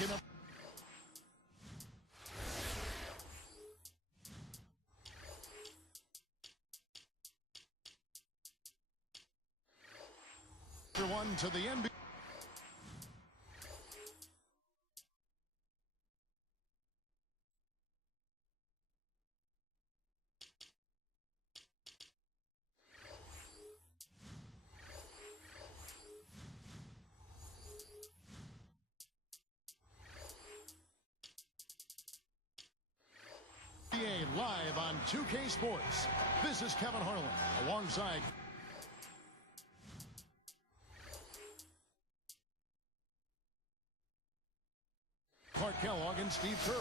Picking up. One to the NBA. Live on 2K Sports. This is Kevin Harlan alongside Clark Kellogg and Steve Kerr.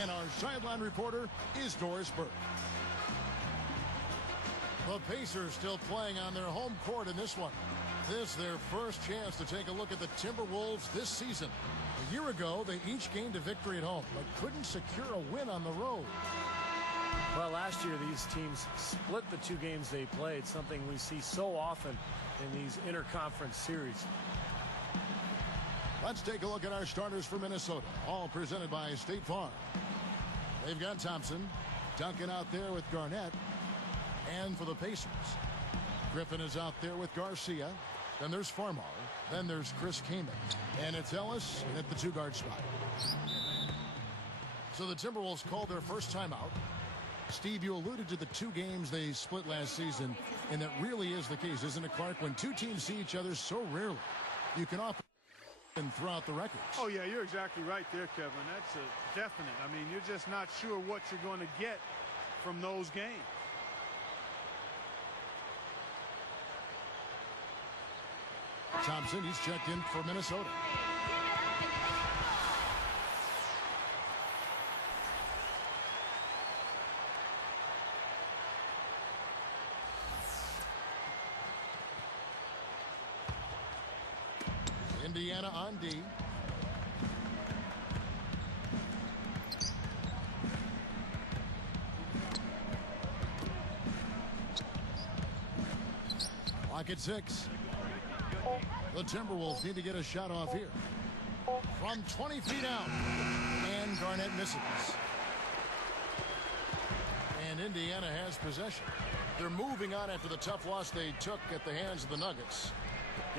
And our sideline reporter is Doris Burke. The Pacers still playing on their home court in this one. This is their first chance to take a look at the Timberwolves this season. A year ago, they each gained a victory at home, but couldn't secure a win on the road. Well, last year these teams split the two games they played, something we see so often in these interconference series. Let's take a look at our starters for Minnesota, all presented by State Farm. They've got Thompson, Duncan out there with Garnett, and for the Pacers, Griffin is out there with Garcia. Then there's Farmar. Then there's Chris Kaman. And it's Ellis at the two-guard spot. So the Timberwolves called their first timeout. Steve, you alluded to the two games they split last season, and that really is the case, isn't it, Clark? When two teams see each other so rarely, you can often throughout the records. Oh, yeah, you're exactly right there, Kevin. That's a definite. I mean, you're just not sure what you're going to get from those games. Thompson, he's checked in for Minnesota. Indiana on D. Clock at 6. The Timberwolves need to get a shot off here. From 20 feet out. And Garnett misses. And Indiana has possession. They're moving on after the tough loss they took at the hands of the Nuggets.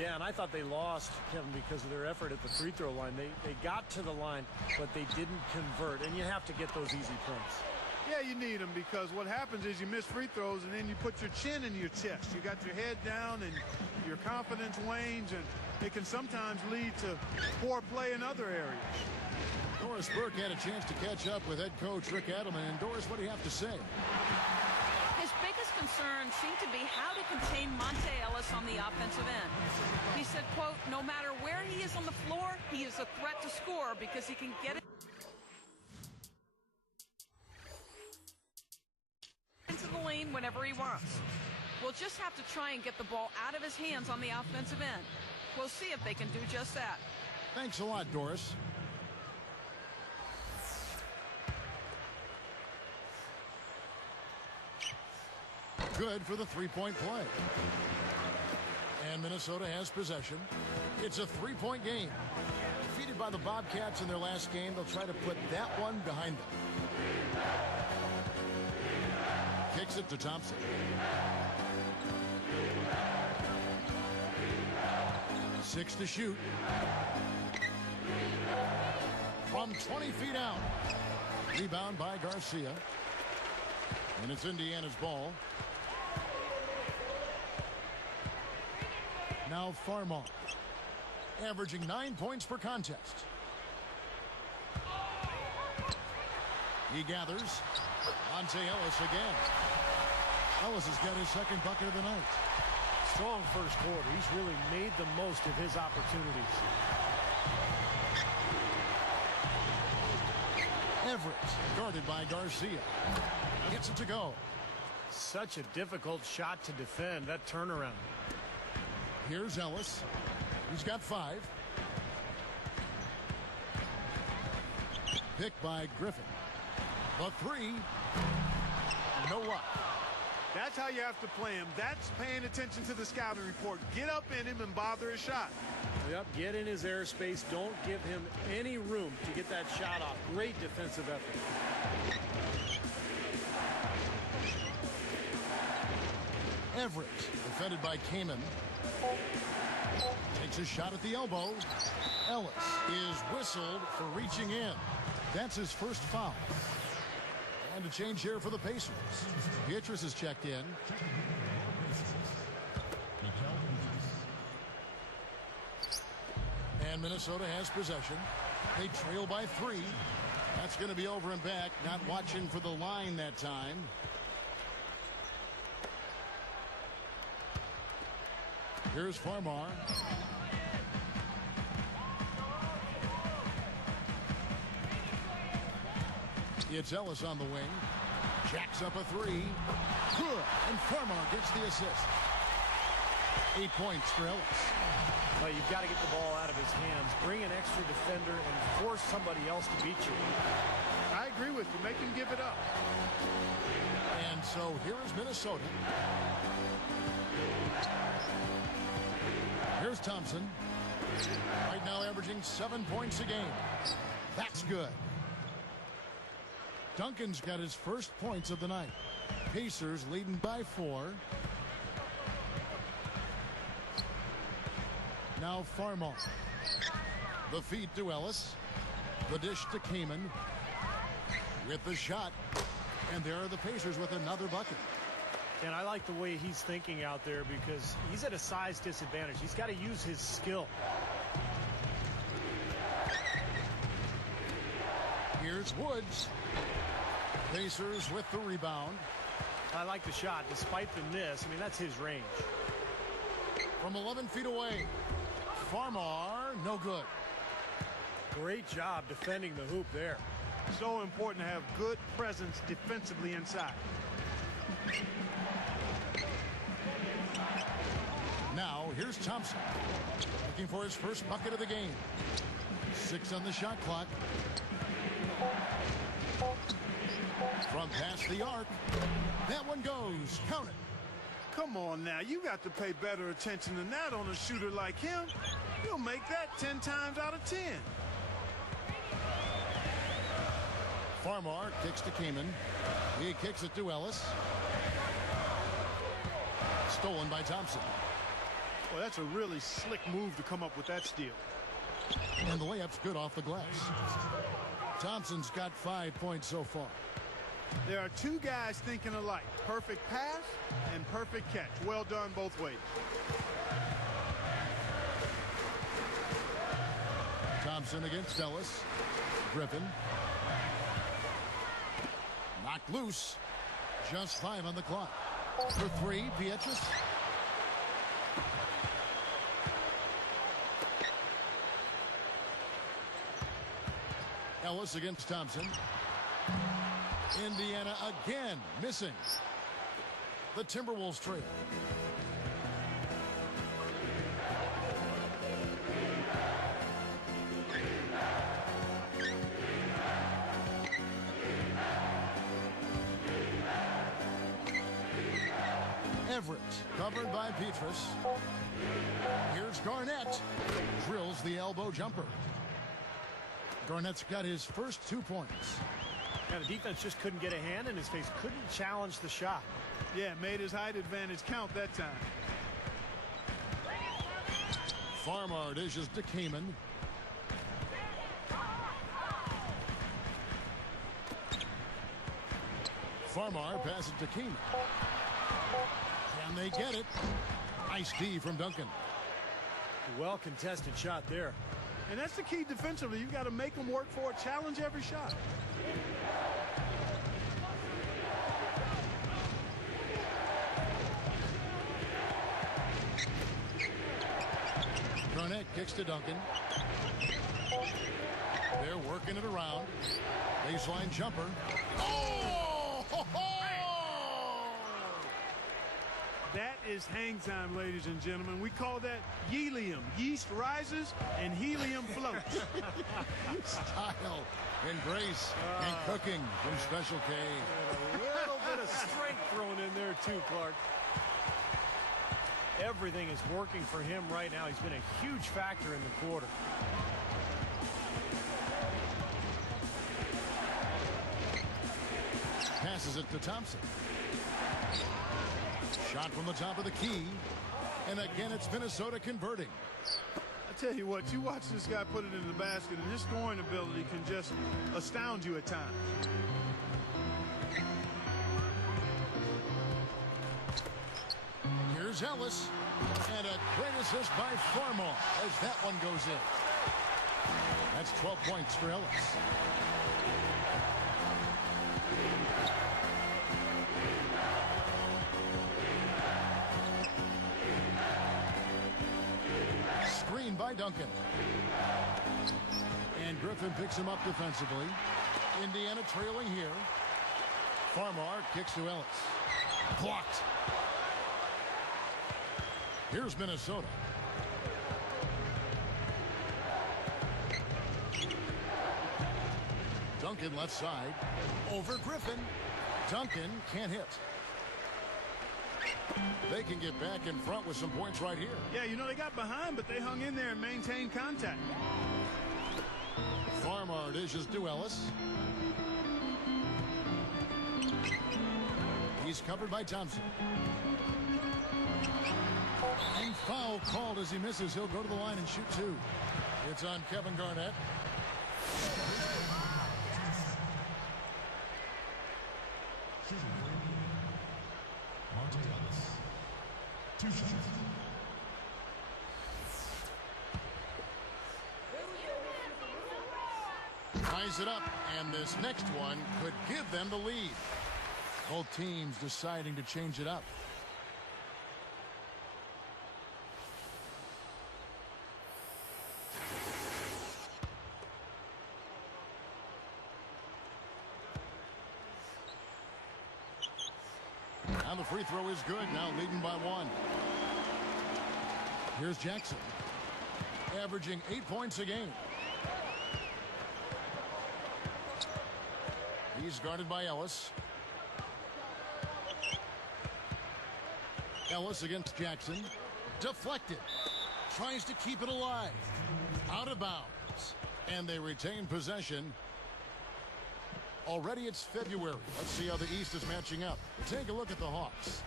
Yeah, and I thought they lost, Kevin, because of their effort at the free throw line. They got to the line, but they didn't convert, and you have to get those easy points. Yeah, you need them, because what happens is you miss free throws, and then you put your chin in your chest. You got your head down, and your confidence wanes, and it can sometimes lead to poor play in other areas. Doris Burke had a chance to catch up with head coach Rick Adelman. And Doris, what do you have to say? His biggest concern seemed to be how to contain Monte Ellis on the offensive end. He said, quote, no matter where he is on the floor, he is a threat to score because he can get it into the lane whenever he wants. We'll just have to try and get the ball out of his hands on the offensive end. We'll see if they can do just that. Thanks a lot, Doris. Good for the three-point play. And Minnesota has possession. It's a three-point game. Defeated by the Bobcats in their last game, they'll try to put that one behind them. Kicks it to Thompson. Six to shoot. From 20 feet out. Rebound by Garcia. And it's Indiana's ball. Now Farmar, averaging 9 points per contest. He gathers. Monte Ellis again. Ellis has got his second bucket of the night. Strong first quarter. He's really made the most of his opportunities. Everett, guarded by Garcia. Gets it to go. Such a difficult shot to defend, that turnaround. Here's Ellis. He's got 5. Picked by Griffin. The 3. No luck. That's how you have to play him. That's paying attention to the scouting report. Get up in him and bother his shot. Yep, get in his airspace. Don't give him any room to get that shot off. Great defensive effort. Everett, defended by Kamen. Takes a shot at the elbow. Ellis is whistled for reaching in. That's his first foul. And a change here for the Pacers. Beatrice is checked in. And Minnesota has possession. They trail by 3. That's going to be over and back. Not watching for the line that time. Here's Farmar. It's Ellis on the wing. Jacks up a 3. Good. And Farmar gets the assist. 8 points for Ellis. Well, you've got to get the ball out of his hands. Bring an extra defender and force somebody else to beat you. I agree with you. Make him give it up. And so here is Minnesota. Here's Thompson. Right now averaging 7 points a game. That's good. Duncan's got his first points of the night. Pacers leading by 4. Now Farmar. The feed to Ellis. The dish to Kamen. With the shot. And there are the Pacers with another bucket. And I like the way he's thinking out there because he's at a size disadvantage. He's got to use his skill. Here's Woods. Pacers with the rebound. I like the shot despite the miss. I mean, that's his range. From 11 feet away. Farmar, no good. Great job defending the hoop there. So important to have good presence defensively inside. Now, here's Thompson. Looking for his first bucket of the game. 6 on the shot clock. From past the arc. That one goes. Count it. Come on now. You got to pay better attention than that on a shooter like him. He'll make that 10 times out of 10. Farmar kicks to Kamen. He kicks it to Ellis. Stolen by Thompson. Well, that's a really slick move to come up with that steal. And the layup's good off the glass. Thompson's got 5 points so far. There are two guys thinking alike. Perfect pass and perfect catch. Well done both ways. Thompson against Ellis. Griffin. Knocked loose. Just 5 on the clock. For 3, Beatrice. Ellis against Thompson. Indiana again missing. The Timberwolves trail. Everett covered by Petrus. Here's Garnett. Drills the elbow jumper. Garnett's got his first 2 points. And the defense just couldn't get a hand in his face. Couldn't challenge the shot. Yeah, made his height advantage count that time. Farmar dishes to Kamen. Farmar passes to Kamen. Can they get it? Nice D from Duncan. Well contested shot there. And that's the key defensively. You've got to make them work for it. Challenge every shot. Garnett kicks to Duncan. They're working it around. Baseline jumper. Oh! Ho, ho! That is hang time, ladies and gentlemen. We call that helium. Yeast rises and helium floats. Style and grace and cooking from Special K. And a little bit of strength thrown in there too, Clark. Everything is working for him right now. He's been a huge factor in the quarter. Passes it to Thompson. Shot from the top of the key. And again, it's Minnesota converting. I tell you what, you watch this guy put it in the basket, and his scoring ability can just astound you at times. Here's Ellis. And a great assist by Farmar as that one goes in. That's 12 points for Ellis. Screen by Duncan. And Griffin picks him up defensively. Indiana trailing here. Farmar kicks to Ellis. Blocked. Here's Minnesota. Duncan left side. Over Griffin. Duncan can't hit. They can get back in front with some points right here. Yeah, you know, they got behind, but they hung in there and maintained contact. Farmar dishes to Ellis. He's covered by Thompson. And foul called as he misses. He'll go to the line and shoot two. It's on Kevin Garnett. Ties it up, and this next one could give them the lead. Both teams deciding to change it up. And the free throw is good, now leading by one. Here's Jackson, averaging 8 points a game. He's guarded by Ellis. Ellis against Jackson. Deflected. Tries to keep it alive. Out of bounds. And they retain possession. Already it's February. Let's see how the East is matching up. Take a look at the Hawks.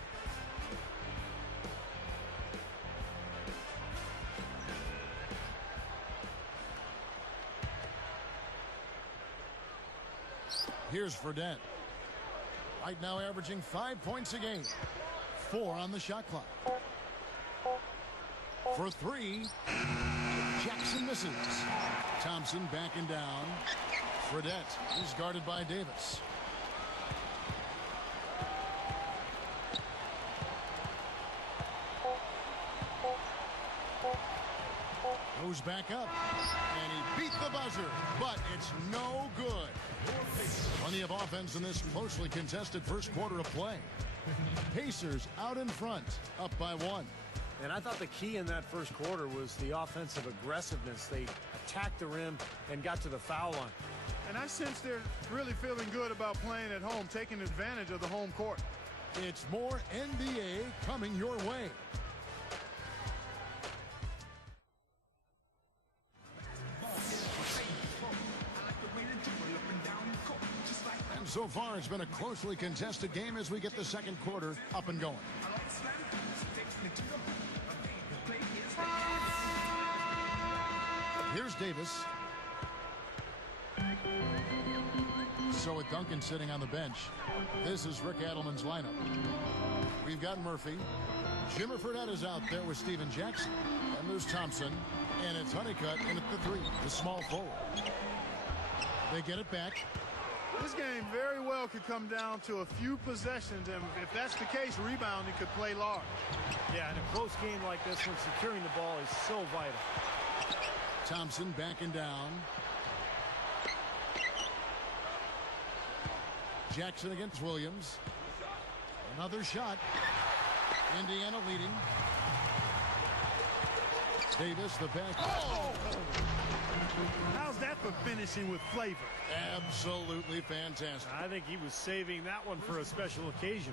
Here's Fredette. Right now averaging 5 points a game. 4 on the shot clock. For three. Jackson misses. Thompson backing down. Fredette is guarded by Davis. Goes back up. And he beat the buzzer. But it's no good. Plenty of offense in this closely contested first quarter of play. Pacers out in front, up by one. And I thought the key in that first quarter was the offensive aggressiveness. They attacked the rim and got to the foul line. And I sense they're really feeling good about playing at home, taking advantage of the home court. It's more NBA coming your way. And so far, it's been a closely contested game as we get the second quarter up and going. Here's Davis. So with Duncan sitting on the bench, this is Rick Adelman's lineup. We've got Murphy. Jimmer Fredette is out there with Steven Jackson. And there's Thompson. And it's Honeycutt in at the three, the small forward. They get it back. This game very well could come down to a few possessions, and if that's the case, rebounding could play large. Yeah, in a close game like this one, securing the ball is so vital. Thompson backing down. Jackson against Williams. Another shot. Indiana leading. Davis, the pass. Oh! How's that for finishing with flavor? Absolutely fantastic. I think he was saving that one for a special occasion.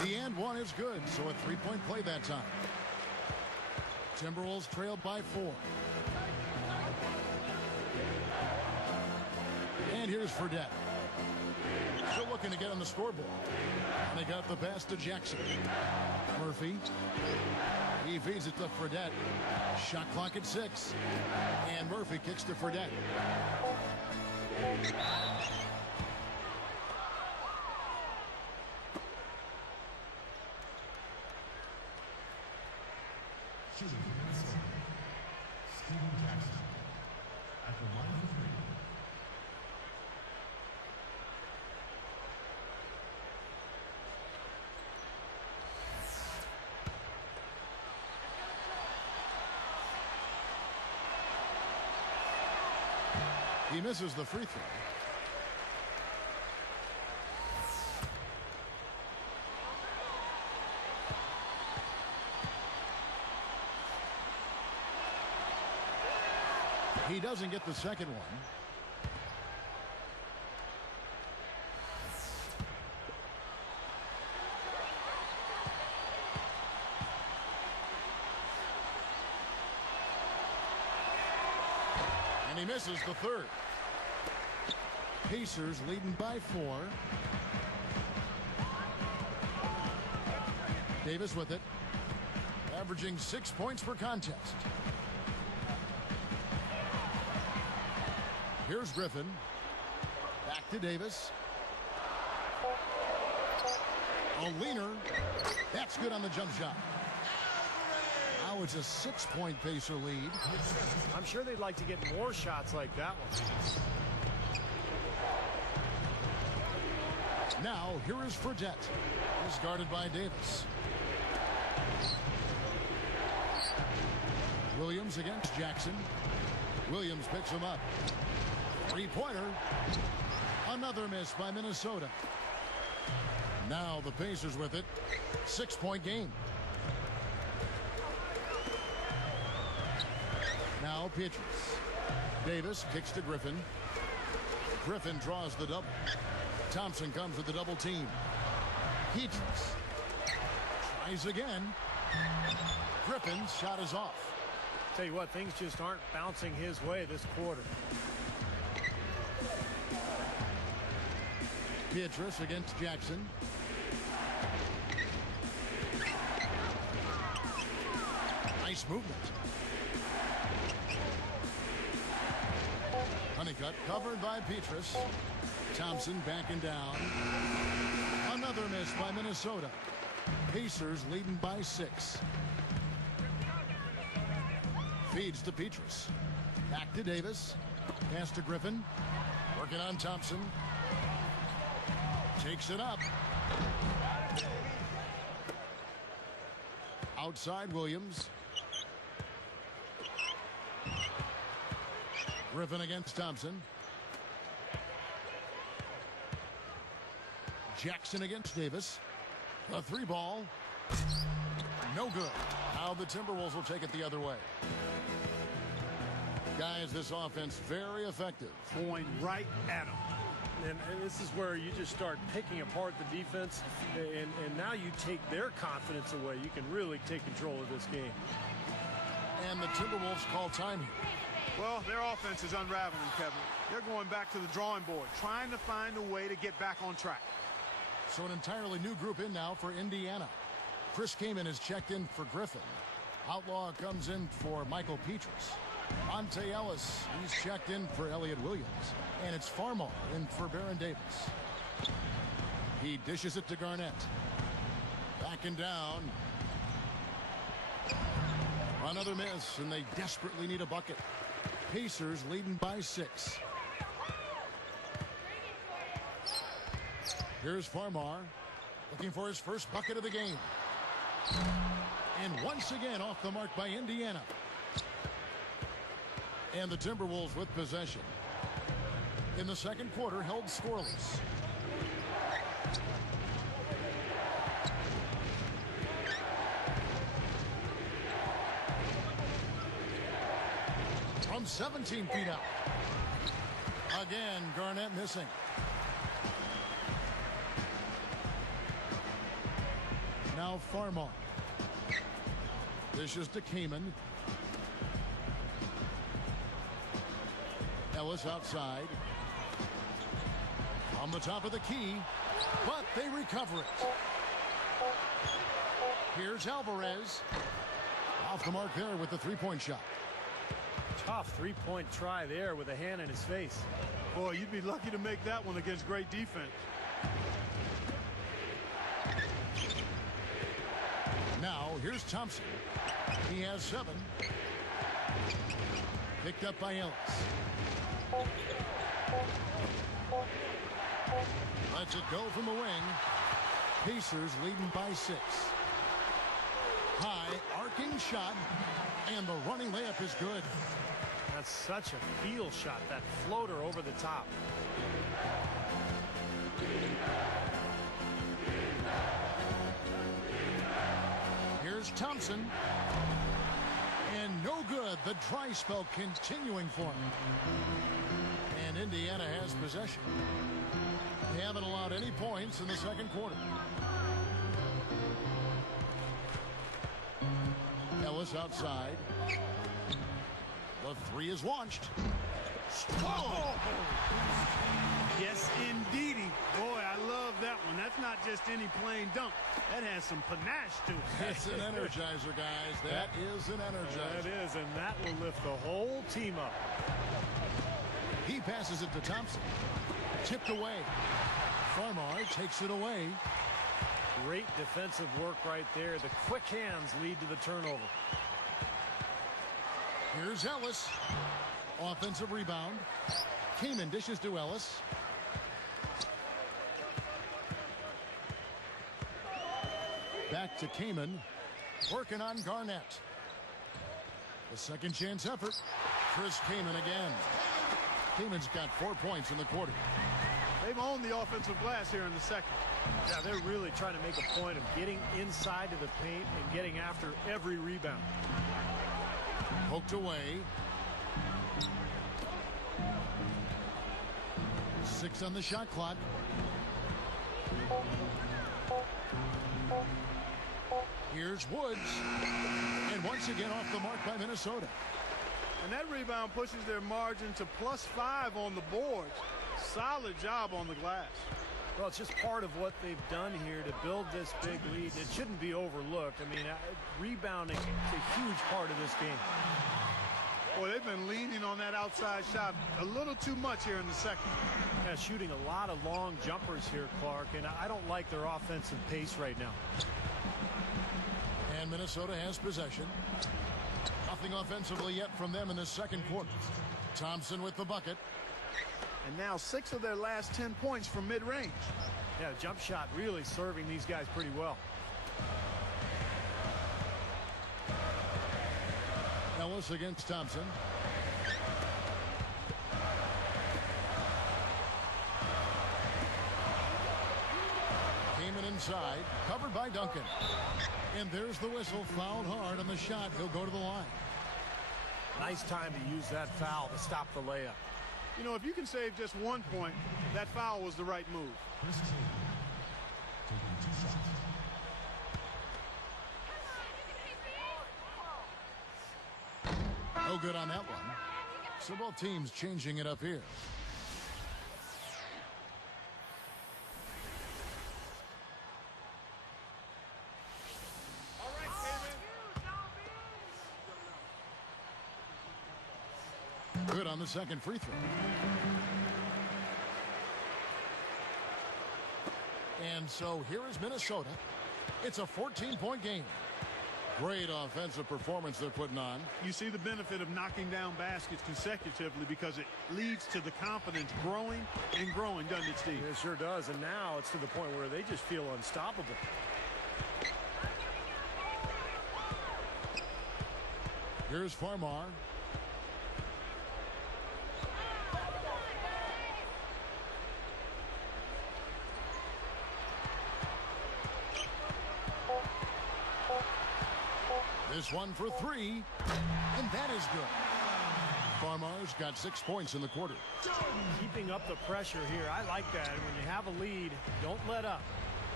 The and one is good, so a three-point play that time. Timberwolves trailed by 4. And here's Fredette. Still looking to get on the scoreboard. And they got the pass to Jackson. Murphy. He feeds it to Fredette. Shot clock at 6. And Murphy kicks to Fredette. Shooting for Minnesota, Steven Jackson. At the line for 3. He misses the free throw. He doesn't get the second one. And he misses the third. Pacers leading by 4. Davis with it. Averaging 6 points per contest. Here's Griffin. Back to Davis. A leaner. That's good on the jump shot. Now it's a 6-point Pacer lead. I'm sure they'd like to get more shots like that one. Now here is Fredette. He's guarded by Davis. Williams against Jackson. Williams picks him up. Three-pointer. Another miss by Minnesota. Now the Pacers with it. 6-point game. Now Petrus. Davis kicks to Griffin. Griffin draws the double. Thompson comes with the double team. Petrus tries again. Griffin's shot is off. Tell you what, things just aren't bouncing his way this quarter. Petrus against Jackson. Nice movement. Honeycutt covered by Petrus. Thompson backing down. Another miss by Minnesota. Pacers leading by 6. Feeds to Petrus. Back to Davis. Pass to Griffin. Working on Thompson. Takes it up. Outside Williams. Griffin against Thompson. Jackson against Davis. A 3-ball. No good. Now the Timberwolves will take it the other way. Guys, this offense very effective. Going right at them. And this is where you just start picking apart the defense, and now you take their confidence away. You can really take control of this game. And the Timberwolves call time here. Well, their offense is unraveling, Kevin. They're going back to the drawing board, trying to find a way to get back on track. So an entirely new group in now for Indiana. Chris Kaman is checked in for Griffin. Outlaw comes in for Michael Petrus. Monte Ellis, he's checked in for Elliott Williams. And it's Farmar in for Baron Davis. He dishes it to Garnett. Backing down. Another miss, and they desperately need a bucket. Pacers leading by 6. Here's Farmar looking for his first bucket of the game. And once again off the mark by Indiana. And the Timberwolves with possession. In the second quarter, held scoreless. From 17 feet out. Again, Garnett missing. Now Farmar. Dishes to Kamen. Ellis outside. On the top of the key, but they recover it. Here's Alvarez. Off the mark there with the three-point shot. Tough three-point try there with a hand in his face. Boy, you'd be lucky to make that one against great defense. Now, here's Thompson. He has 7. Picked up by Ellis. Lets it go from the wing. Pacers leading by 6. High, arcing shot, and the running layup is good. That's such a feel shot, that floater over the top. Here's Thompson. And no good. The dry spell continuing for him. And Indiana has possession. They haven't allowed any points in the second quarter. Ellis outside. The three is launched. Oh! Yes, indeedy. Boy, I love that one. That's not just any plain dunk. That has some panache to it. It's an energizer, guys. That is an energizer. That is, and that will lift the whole team up. He passes it to Thompson. Tipped away. Farmar takes it away. Great defensive work right there. The quick hands lead to the turnover. Here's Ellis. Offensive rebound. Kamen dishes to Ellis. Back to Kamen. Working on Garnett. The second chance effort. Chris Kamen again. Kamen's got 4 points in the quarter. They've owned the offensive glass here in the second. Yeah, they're really trying to make a point of getting inside of the paint and getting after every rebound. Poked away. 6 on the shot clock. Here's Woods. And once again off the mark by Minnesota. And that rebound pushes their margin to +5 on the board. Solid job on the glass. Well, it's just part of what they've done here to build this big lead. It shouldn't be overlooked. I mean, rebounding is a huge part of this game. Boy, they've been leaning on that outside shot a little too much here in the second. Yeah, shooting a lot of long jumpers here, Clark, and I don't like their offensive pace right now. And Minnesota has possession. Nothing offensively yet from them in the second quarter. Thompson with the bucket. And now 6 of their last 10 points from mid-range. Yeah, jump shot really serving these guys pretty well. Ellis against Thompson. Kamen inside, covered by Duncan. And there's the whistle, fouled hard on the shot. He'll go to the line. Nice time to use that foul to stop the layup. You know, if you can save just 1 point, that foul was the right move. Chris Taylor taking 2 shots. No good on that one. So both teams changing it up here. Good on the second free throw. And so here is Minnesota. It's a 14-point game. Great offensive performance they're putting on. You see the benefit of knocking down baskets consecutively because it leads to the confidence growing and growing, doesn't it, Steve? It sure does, and now it's to the point where they just feel unstoppable. Here's Farmar. This one for 3, and that is good. Farmar's got 6 points in the quarter. Keeping up the pressure here. I like that. When you have a lead, don't let up.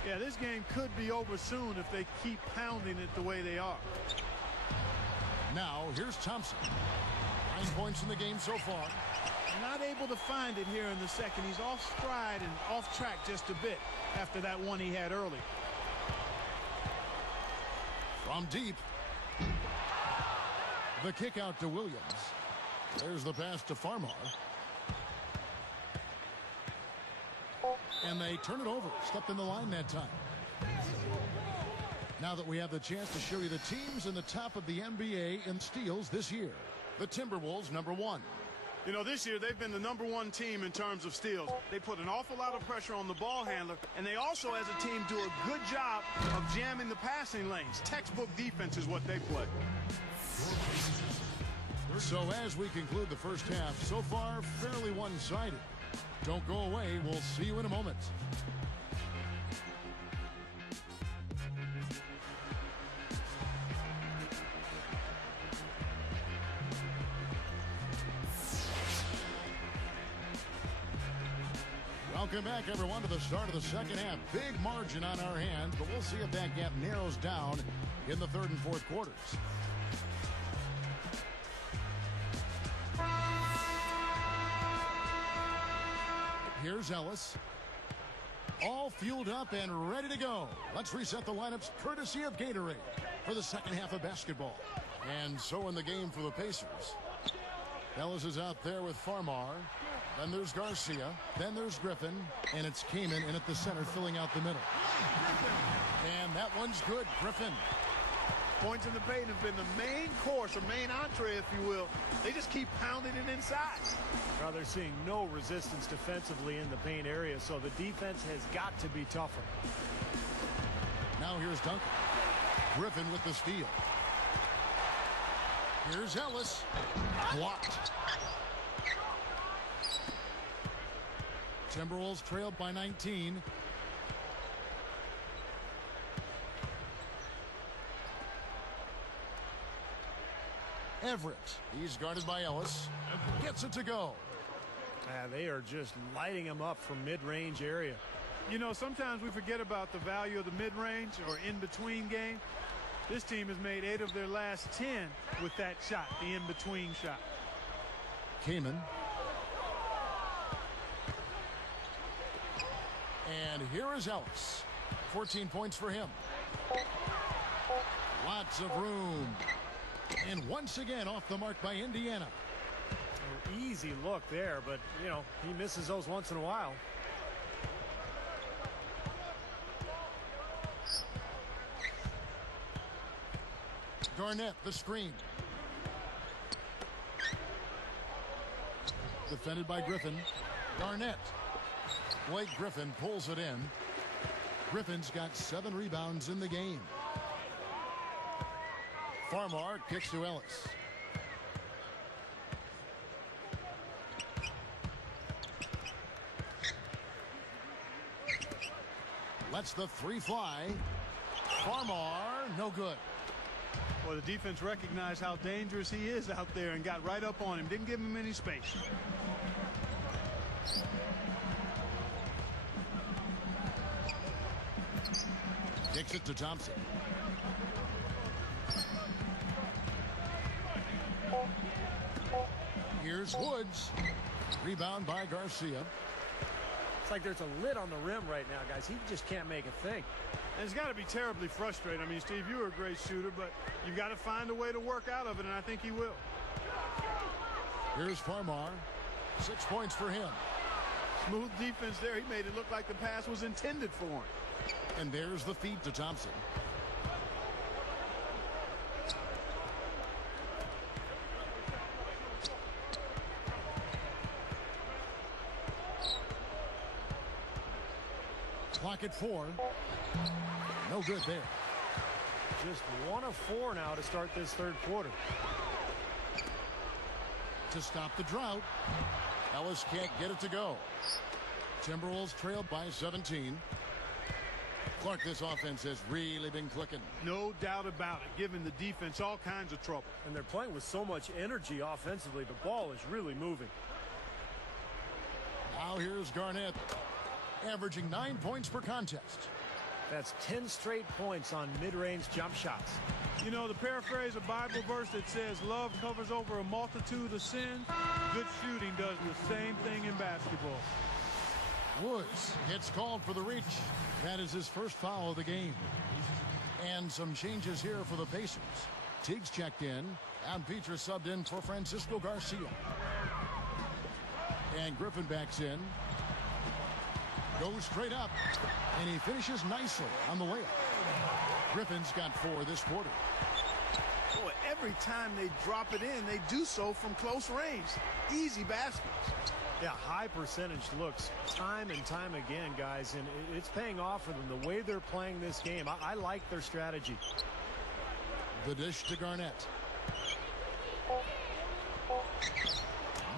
Yeah, this game could be over soon if they keep pounding it the way they are. Now, here's Thompson. 9 points in the game so far. Not able to find it here in the second. He's off stride and off track just a bit after that one he had early. From deep. The kick out to Williams. There's the pass to Farmar. And they turn it over. Stepped in the line that time. Now that we have the chance to show you the teams in the top of the NBA in steals this year. The Timberwolves, number 1. You know, this year they've been the #1 team in terms of steals. They put an awful lot of pressure on the ball handler, and they also, as a team, do a good job of jamming the passing lanes. Textbook defense is what they play. So as we conclude the first half, so far fairly one-sided. Don't go away. We'll see you in a moment. Welcome back, everyone, to the start of the second half. Big margin on our hands, but we'll see if that gap narrows down in the third and fourth quarters. Here's Ellis. All fueled up and ready to go. Let's reset the lineups courtesy of Gatorade for the second half of basketball. And so in the game for the Pacers. Ellis is out there with Farmar. Then there's Garcia. Then there's Griffin. And it's Kaman in at the center filling out the middle. And that one's good. Griffin. Points in the paint have been the main course, or main entree, if you will. They just keep pounding it inside. Well, they're seeing no resistance defensively in the paint area, so the defense has got to be tougher. Now here's Duncan. Griffin with the steal. Here's Ellis. Blocked. Timberwolves trailed by 19. Everett. He's guarded by Ellis. Gets it to go. They are just lighting him up from mid-range area. You know, sometimes we forget about the value of the mid-range or in-between game. This team has made 8 of their last 10 with that shot, the in-between shot. Kaman. And here is Ellis. 14 points for him. Lots of room. And once again off the mark by Indiana. An easy look there, but, you know, he misses those once in a while. Garnett, the screen. Defended by Griffin. Garnett. Blake Griffin pulls it in. Griffin's got 7 rebounds in the game. Farmar kicks to Ellis. Lets the 3 fly. Farmar, no good. Well, the defense recognized how dangerous he is out there and got right up on him. Didn't give him any space. Kicks it to Thompson. Here's Woods. Rebound by Garcia. It's like there's a lid on the rim right now, guys. He just can't make a thing. And it's got to be terribly frustrating. I mean, Steve, you were a great shooter, but you've got to find a way to work out of it, and I think he will. Here's Farmar. 6 points for him. Smooth defense there. He made it look like the pass was intended for him. And there's the feed to Thompson. Clock at 4. No good there. Just 1 of 4 now to start this third quarter. To stop the drought. Ellis can't get it to go. Timberwolves trailed by 17. Clark, this offense has really been clicking. No doubt about it, giving the defense all kinds of trouble. And they're playing with so much energy offensively. The ball is really moving. Now here's Garnett, averaging 9 points per contest. That's 10 straight points on mid-range jump shots. You know, the paraphrase a Bible verse that says love covers over a multitude of sins, good shooting does the same thing in basketball. Woods gets called for the reach. That is his first foul of the game. And some changes here for the Pacers. Teague's checked in, and Petrus subbed in for Francisco Garcia. And Griffin backs in. Goes straight up, and he finishes nicely on the layup. Griffin's got 4 this quarter. Boy, every time they drop it in, they do so from close range. Easy baskets. Yeah, high percentage looks time and time again, guys, and it's paying off for them the way they're playing this game. I like their strategy. The dish to Garnett.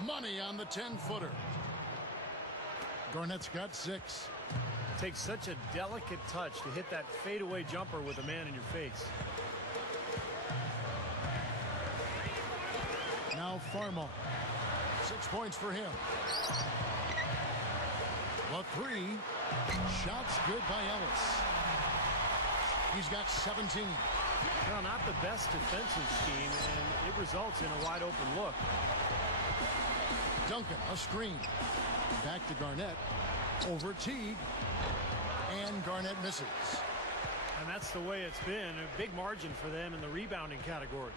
Money on the 10-footer. Garnett's got 6. Takes such a delicate touch to hit that fadeaway jumper with a man in your face. Now Farmo. 6 points for him. The 3. Shots good by Ellis. He's got 17. Well, not the best defensive scheme, and it results in a wide open look. Duncan, a screen. Back to Garnett. Over Teague. And Garnett misses. And that's the way it's been. A big margin for them in the rebounding category.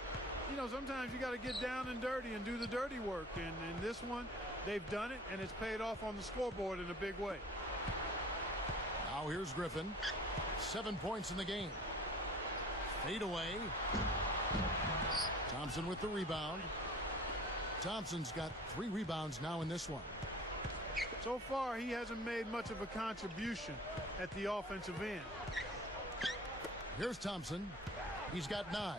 You know, sometimes you got to get down and dirty and do the dirty work. And in this one, they've done it, and it's paid off on the scoreboard in a big way. Now here's Griffin. 7 points in the game. Fade away. Thompson with the rebound. Thompson's got 3 rebounds now in this one. So far, he hasn't made much of a contribution at the offensive end. Here's Thompson. He's got 9.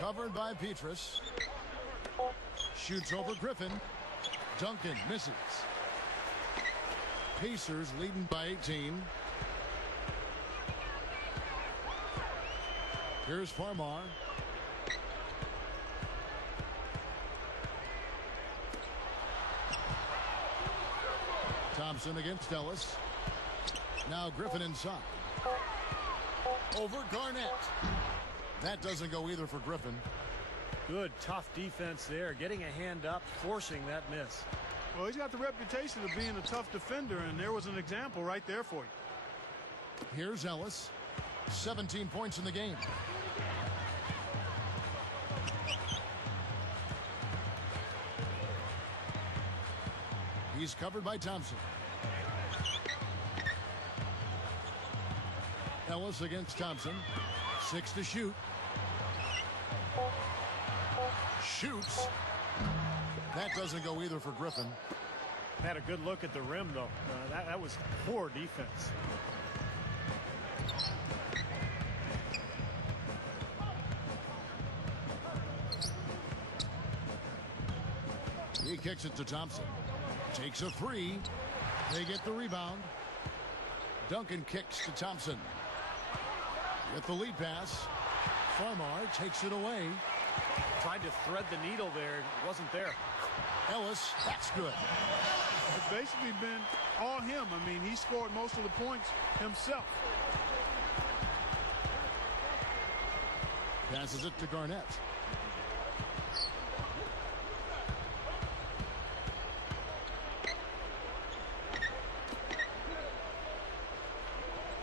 Covered by Petrus. Shoots over Griffin. Duncan misses. Pacers leading by 18. Here's Farmar. Thompson against Ellis. Now Griffin inside. Over Garnett. That doesn't go either for Griffin. Good, tough defense there. Getting a hand up, forcing that miss. Well, he's got the reputation of being a tough defender, and there was an example right there for you. Here's Ellis. 17 points in the game. He's covered by Thompson. Ellis against Thompson. 6 to shoot. Shoots. That doesn't go either for Griffin. Had a good look at the rim, though. That was poor defense. He kicks it to Thompson. Takes a 3. They get the rebound. Duncan kicks to Thompson. With the lead pass. Farmar takes it away. Tried to thread the needle there. It wasn't there. Ellis, that's good. It's basically been all him. I mean, he scored most of the points himself. Passes it to Garnett.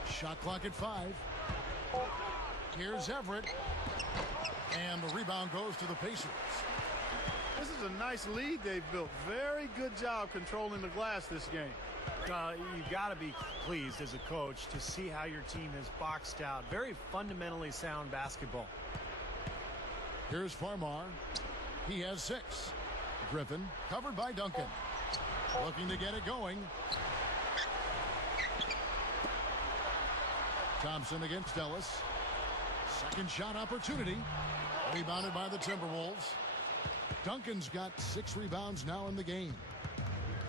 Shot clock at 5. Here's Everett. And the rebound goes to the Pacers. This is a nice lead they've built. Very good job controlling the glass this game. You've got to be pleased as a coach to see how your team has boxed out. Very fundamentally sound basketball. Here's Farmar. He has 6. Griffin covered by Duncan. Looking to get it going. Thompson against Ellis. Second shot opportunity. Rebounded by the Timberwolves. Duncan's got 6 rebounds now in the game.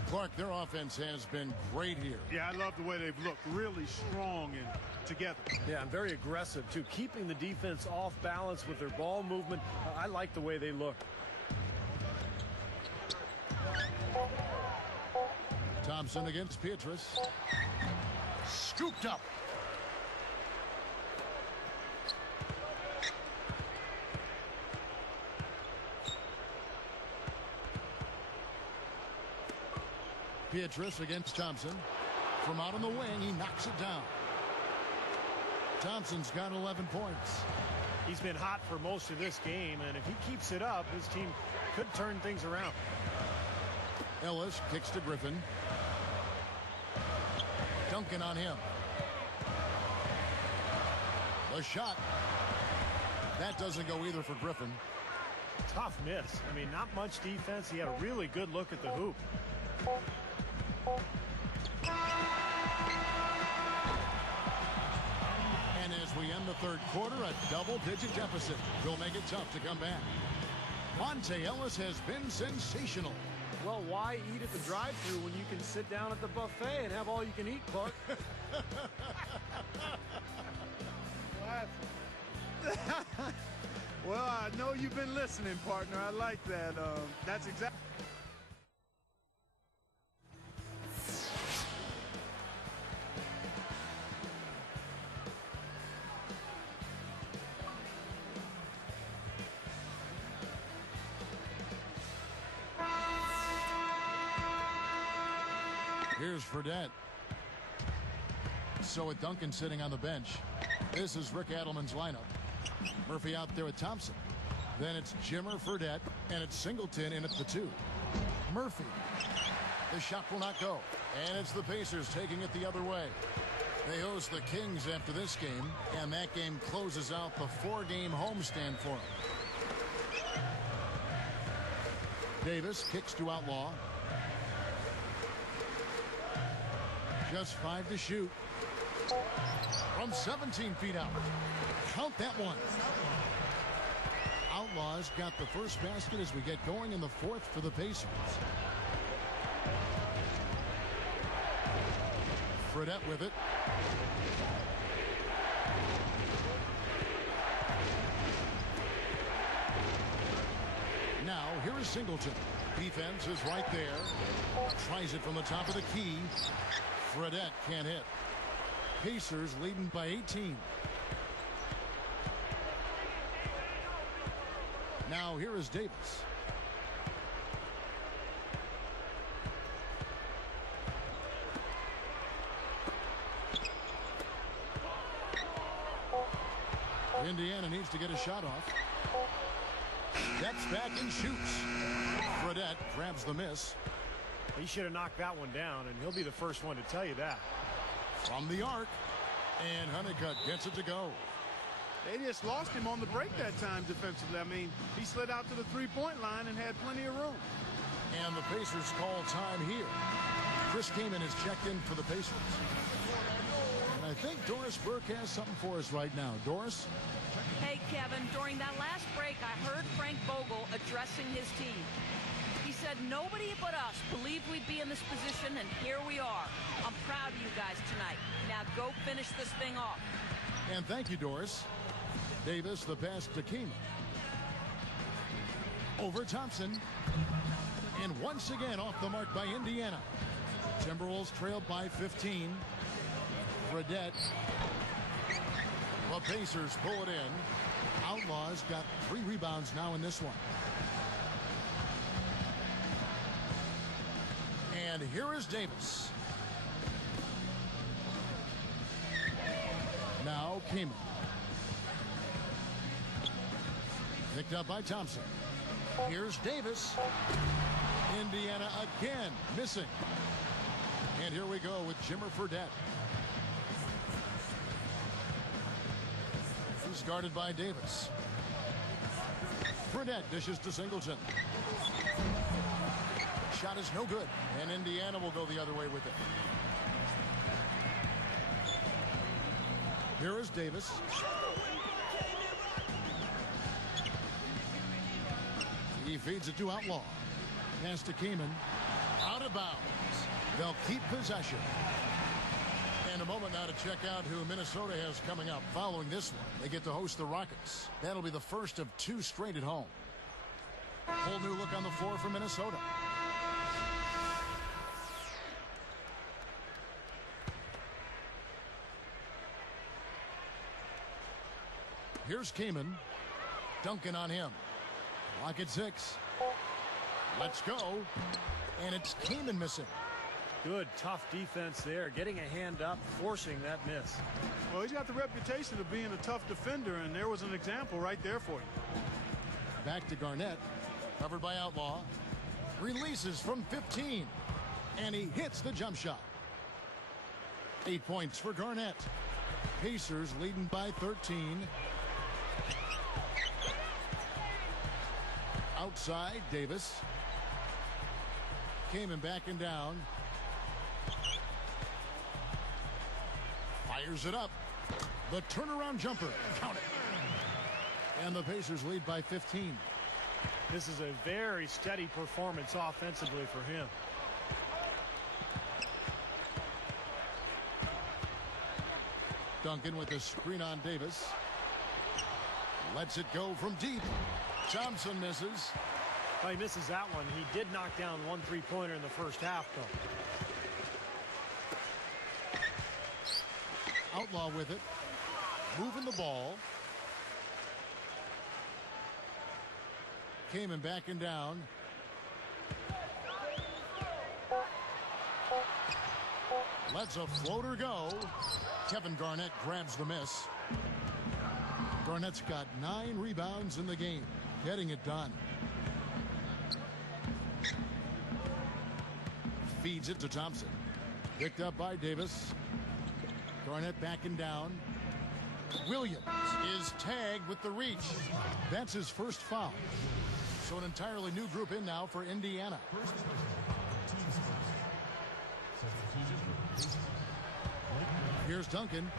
Clark, their offense has been great here. Yeah, I love the way they've looked. Really strong and together. Yeah, and very aggressive, too. Keeping the defense off balance with their ball movement. I like the way they look. Thompson against Beatrice. Scooped up. Beatrice against Thompson. From out on the wing, he knocks it down. Thompson's got 11 points. He's been hot for most of this game, and if he keeps it up, his team could turn things around. Ellis kicks to Griffin. Duncan on him. The shot. That doesn't go either for Griffin. Tough miss. I mean, not much defense. He had a really good look at the hoop. And as we end the third quarter, a double-digit deficit will make it tough to come back. Monte Ellis has been sensational. Well, why eat at the drive-thru when you can sit down at the buffet and have all you can eat, Clark? Well, I know you've been listening, partner. I like that. That's exactly. Here's Fredette. So with Duncan sitting on the bench, this is Rick Adelman's lineup. Murphy out there with Thompson. Then it's Jimmer, Fredette, and it's Singleton in at the 2. Murphy. The shot will not go. And it's the Pacers taking it the other way. They host the Kings after this game, and that game closes out the 4-game homestand for them. Davis kicks to Outlaw. Just 5 to shoot. From 17 feet out. Count that one. Outlaws got the first basket as we get going in the 4th for the Pacers. Fredette with it. Now, here is Singleton. Defense is right there. Tries it from the top of the key. Fredette can't hit. Pacers leading by 18. Now here is Davis. Indiana needs to get a shot off. Steps back and shoots. Fredette grabs the miss. He should have knocked that one down, and he'll be the first one to tell you that. From the arc, and Honeycutt gets it to go. They just lost him on the break that time defensively. I mean, he slid out to the three-point line and had plenty of room. And the Pacers call time here. Chris Kaman has checked in for the Pacers. And I think Doris Burke has something for us right now. Doris? Hey, Kevin, during that last break, I heard Frank Vogel addressing his team. He said nobody but us believed we'd be in this position, and here we are. I'm proud of you guys tonight. Now go finish this thing off. And thank you, Doris. Davis, the pass to Kaman. Over Thompson. And once again off the mark by Indiana. Timberwolves trailed by 15. Fredette. The Pacers pull it in. Outlaws got 3 rebounds now in this one. And here is Davis. Now Kaman. Picked up by Thompson. Here's Davis. Indiana again missing. And here we go with Jimmer Fredette. He's guarded by Davis. Fredette dishes to Singleton. Shot is no good, and Indiana will go the other way with it. Here is Davis. He feeds it to Outlaw. Pass to Kaman. Out of bounds. They'll keep possession. And a moment now to check out who Minnesota has coming up. Following this one, they get to host the Rockets. That'll be the first of 2 straight at home. Whole new look on the floor for Minnesota. Here's Kamen. Duncan on him. Lock at 6. Let's go. And it's Kamen missing. Good, tough defense there. Getting a hand up, forcing that miss. Well, he's got the reputation of being a tough defender, and there was an example right there for you. Back to Garnett. Covered by Outlaw. Releases from 15. And he hits the jump shot. 8 points for Garnett. Pacers leading by 13. Outside, Davis. Kamen backing down. Fires it up. The turnaround jumper. Count it. And the Pacers lead by 15. This is a very steady performance offensively for him. Duncan with the screen on Davis. Lets it go from deep. Thompson misses. Well, he misses that one. He did knock down one three-pointer in the first half, though. Outlaw with it. Moving the ball. Kamen backing down. Lets a floater go. Kevin Garnett grabs the miss. Garnett's got 9 rebounds in the game. Getting it done. Feeds it to Thompson. Picked up by Davis. Garnett backing down. Williams is tagged with the reach. That's his first foul. So an entirely new group in now for Indiana. First person. Team's first. Substitution for Pacers. Here's Duncan.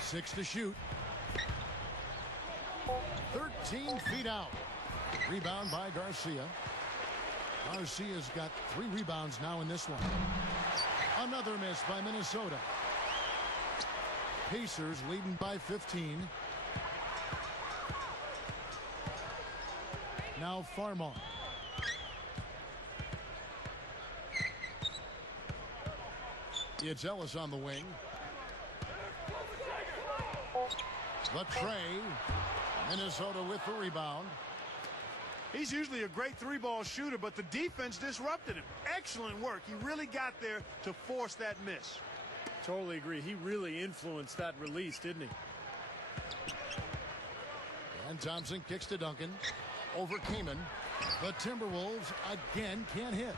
6 to shoot. 13 feet out. Rebound by Garcia. Garcia's got 3 rebounds now in this one. Another miss by Minnesota. Pacers leading by 15. Now Farmar. It's Ellis on the wing. The tray. Minnesota with the rebound. He's usually a great three-ball shooter, but the defense disrupted him. Excellent work. He really got there to force that miss. Totally agree. He really influenced that release, didn't he? And Thompson kicks to Duncan. Over Kamen. The Timberwolves again can't hit.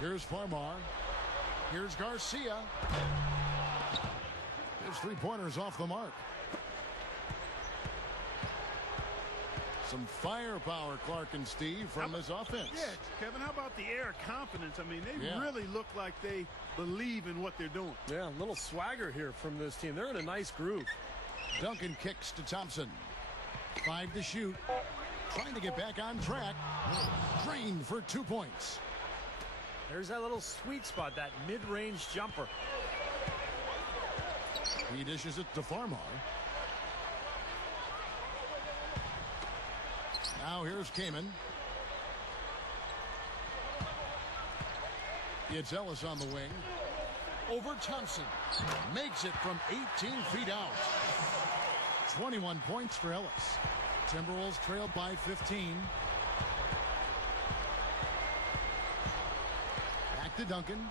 Here's Farmar. Here's Garcia. His 3-pointers off the mark. Some firepower, Clark and Steve, from his offense. Yeah, Kevin, how about the air of confidence? I mean, they really look like they believe in what they're doing. Yeah, a little swagger here from this team. They're in a nice groove. Duncan kicks to Thompson. 5 to shoot. Trying to get back on track. Drained for 2 points. There's that little sweet spot, that mid-range jumper. He dishes it to Farmar. Now here's Kamen. It's Ellis on the wing. Over Thompson. Makes it from 18 feet out. 21 points for Ellis. Timberwolves trail by 15. Back to Duncan.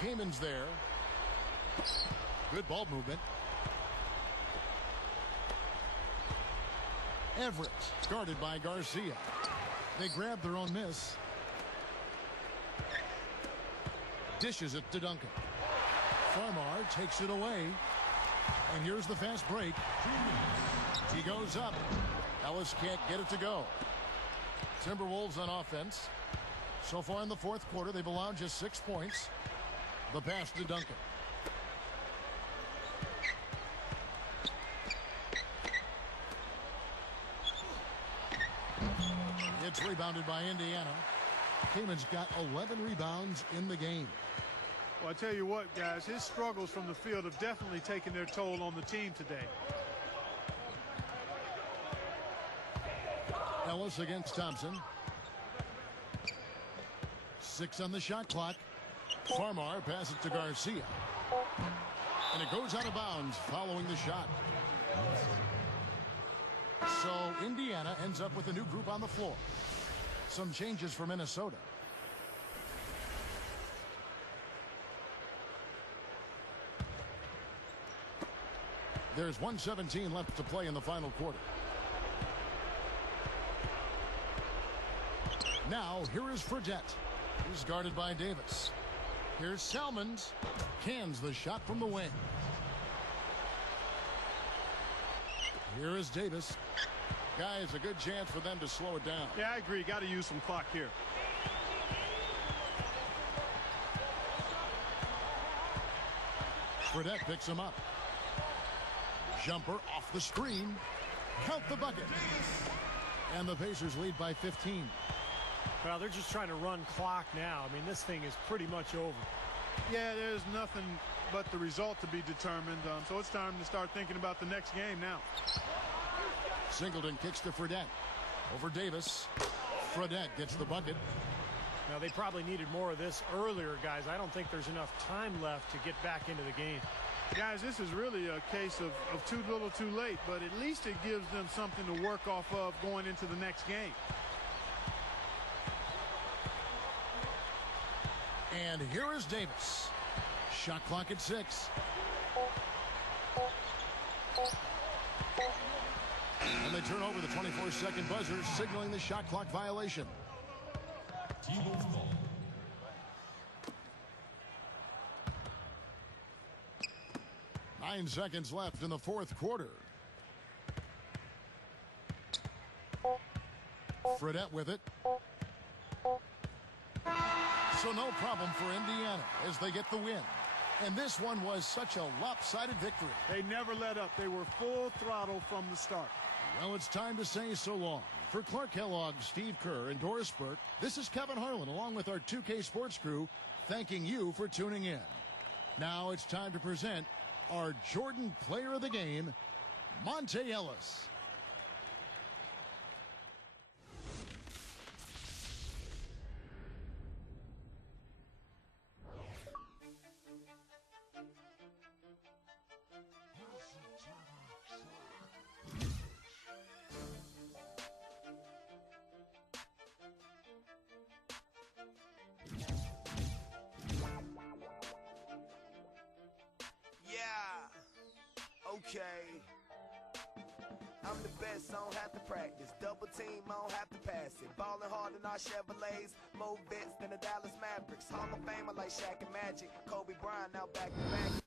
Kamen's there. Good ball movement. Everett, guarded by Garcia. They grab their own miss. Dishes it to Duncan. Farmar takes it away. And here's the fast break. He goes up. Ellis can't get it to go. Timberwolves on offense. So far in the fourth quarter, they've allowed just 6 points. The pass to Duncan. It's rebounded by Indiana. Kamen's got 11 rebounds in the game. Well, I tell you what, guys, his struggles from the field have definitely taken their toll on the team today. Ellis against Thompson. 6 on the shot clock. Farmar passes to Garcia. And it goes out of bounds following the shot. So Indiana ends up with a new group on the floor. Some changes for Minnesota. There's 1:17 left to play in the final quarter. Now, here is Fredette. He's guarded by Davis. Here's Salmons. Cans the shot from the wing. Here is Davis. Guys, a good chance for them to slow it down. Yeah, I agree. Got to use some clock here. Fredette picks him up. Jumper off the screen. Count the bucket. And the Pacers lead by 15. Well, they're just trying to run clock now. I mean, this thing is pretty much over. Yeah, there's nothing but the result to be determined. So it's time to start thinking about the next game now. Singleton kicks to Fredette. Over Davis. Fredette gets the bucket. Now, they probably needed more of this earlier, guys. I don't think there's enough time left to get back into the game. Guys, this is really a case of too little too late, but at least it gives them something to work off of going into the next game. And here is Davis. Shot clock at 6. And they turn over the 24-second buzzer, signaling the shot clock violation. T-Wolves ball. 9 seconds left in the fourth quarter. Fredette with it. So no problem for Indiana as they get the win. And this one was such a lopsided victory. They never let up. They were full throttle from the start. Well, it's time to say so long. For Clark Kellogg, Steve Kerr, and Doris Burke, this is Kevin Harlan along with our 2K Sports crew thanking you for tuning in. Now it's time to present our Jordan Player of the Game, Monte Ellis. Okay. I'm the best, I don't have to practice. Double team, I don't have to pass it. Ballin' hard in our Chevrolets, more vets than the Dallas Mavericks. Hall of Famer like Shaq and Magic. Kobe Bryant now back to back.